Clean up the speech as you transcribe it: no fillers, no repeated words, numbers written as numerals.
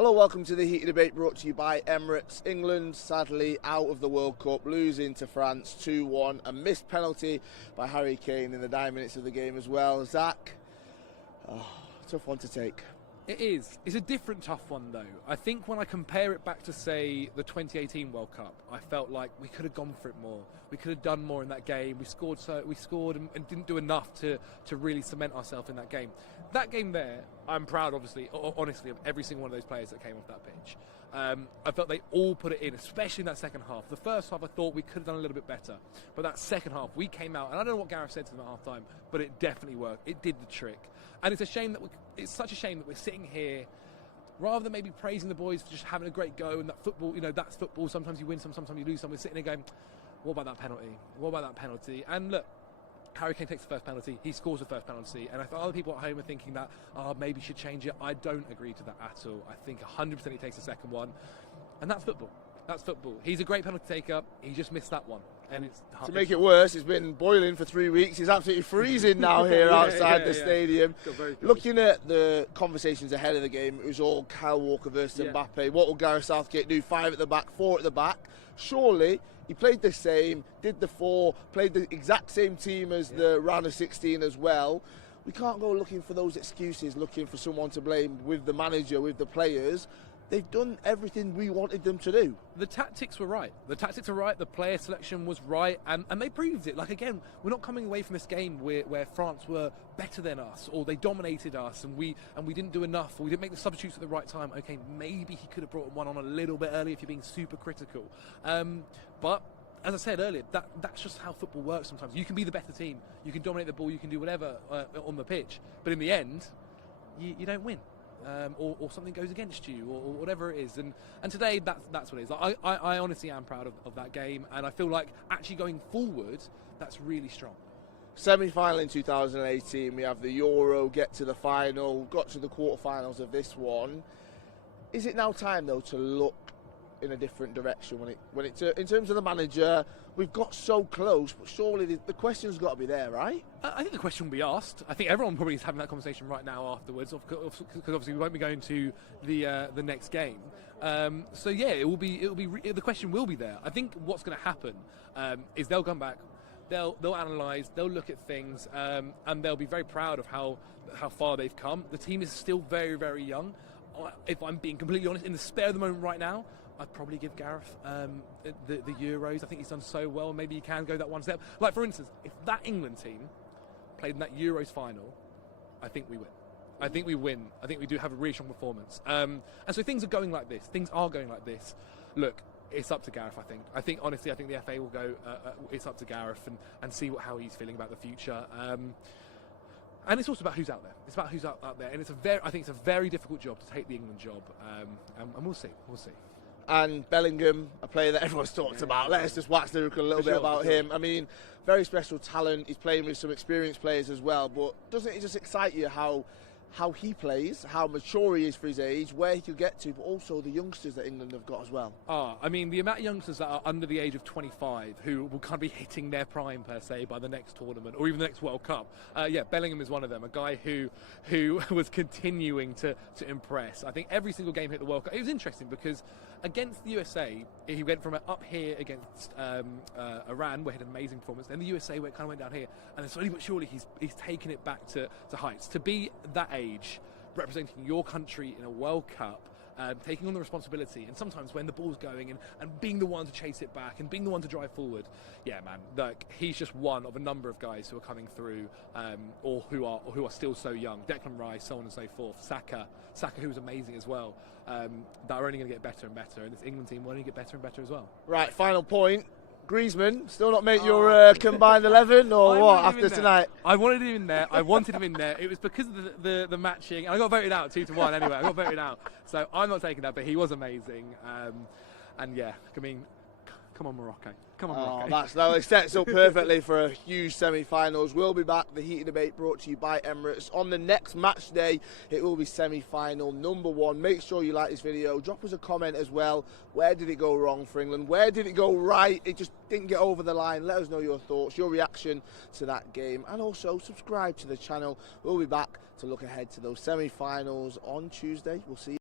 Hello, welcome to the Heated Debate brought to you by Emirates. England, sadly, out of the World Cup, losing to France 2-1. A missed penalty by Harry Kane in the 9 minutes of the game as well. Zach, tough one to take. It is. It's a different tough one, though. I think when I compare it back to, say, the 2018 World Cup, I felt like we could have gone for it more. We could have done more in that game. We scored and didn't do enough to really cement ourselves in that game. That game there, I'm proud, obviously, honestly, of every single one of those players that came off that pitch. I felt they all put it in, especially in that second half. The first half, I thought we could have done a little bit better. But that second half, we came out, and I don't know what Gareth said to them at half-time, but it definitely worked. It did the trick. And it's a shame that it's such a shame that we're sitting here, rather than maybe praising the boys for just having a great go, and that football, that's football. Sometimes you win some, sometimes you lose some. We're sitting there going, what about that penalty? What about that penalty? And look, Harry Kane takes the first penalty, he scores the first penalty, and if other people at home are thinking that, maybe he should change it, I don't agree to that at all. I think 100% he takes the second one, and that's football. That's football. He's a great penalty taker, he just missed that one. And it's to make it worse, it's been boiling for 3 weeks. He's absolutely freezing now here outside the stadium. Looking at the conversations ahead of the game, it was all Kyle Walker versus Mbappe. What will Gareth Southgate do? 5 at the back, 4 at the back. Surely he played the same, did the 4, played the exact same team as the round of 16 as well. We can't go looking for those excuses, looking for someone to blame with the manager, with the players. They've done everything we wanted them to do. The tactics were right. The tactics are right. The player selection was right, and they proved it. Like, again, we're not coming away from this game where France were better than us, or they dominated us, and we didn't do enough, or we didn't make the substitutes at the right time. Okay, maybe he could have brought one on a little bit earlier if you're being super critical. But as I said earlier, that's just how football works sometimes. You can be the better team. You can dominate the ball. You can do whatever on the pitch. But in the end, you don't win. Or something goes against you, or whatever it is, and today that's what it is. I honestly am proud of that game, and I feel like actually going forward, that's really strong. Semi-final in 2018, we have the Euro, get to the final, got to the quarterfinals of this one. Is it now time though to look in a different direction when it in terms of the manager? We've got so close, but surely the question's got to be there, right? I think the question will be asked. I think everyone probably is having that conversation right now afterwards, because obviously we won't be going to the next game. So yeah, it will be the question will be there. I think what's going to happen is they'll come back, they'll analyse, they'll look at things, and they'll be very proud of how far they've come. The team is still very, very young. If I'm being completely honest, in the spare of the moment right now, I'd probably give Gareth the Euros. I think he's done so well. Maybe he can go that one step. Like, for instance, if that England team played in that Euros final, I think we win. I think we win. I think we do have a really strong performance. And so things are going like this. Things are going like this. Look, it's up to Gareth, I think. Honestly, I think the FA will go, it's up to Gareth and see how he's feeling about the future. And it's also about who's out there. It's about who's out there. And I think it's a very difficult job to take the England job. And we'll see. We'll see. And Bellingham, a player that everyone's talked about. Let's just wax lyrical a little bit about him. I mean, very special talent. He's playing with some experienced players as well. But doesn't it just excite you how he plays, how mature he is for his age, where he could get to, but also the youngsters that England have got as well? I mean, the amount of youngsters that are under the age of 25 who will kind of be hitting their prime, per se, by the next tournament or even the next World Cup. Bellingham is one of them, a guy who was continuing to impress. I think every single game hit the World Cup. It was interesting because against the USA, he went from up here against Iran, where he had an amazing performance. Then the USA kind of went down here, and then slowly but surely he's taken it back to heights. To be that age, representing your country in a World Cup, taking on the responsibility, and sometimes when the ball's going and being the one to chase it back and being the one to drive forward, yeah, man, like, he's just one of a number of guys who are coming through, or who are still so young. Declan Rice, so on and so forth. Saka, who was amazing as well. That are only going to get better and better, and this England team will only get better and better as well. Right, final point. Griezmann, still not make your combined 11, or what, after tonight? I wanted him in there. I wanted him in there. It was because of the matching. I got voted out 2-1 anyway. I got voted out. So I'm not taking that, but he was amazing. And yeah, I mean, come on, Morocco. Come on, Morocco. It sets up perfectly for a huge semi-finals. We'll be back. The Heated Debate brought to you by Emirates. On the next match day, it will be semi-final number 1. Make sure you like this video. Drop us a comment as well. Where did it go wrong for England? Where did it go right? It just didn't get over the line. Let us know your thoughts, your reaction to that game. And also, subscribe to the channel. We'll be back to look ahead to those semi-finals on Tuesday. We'll see you.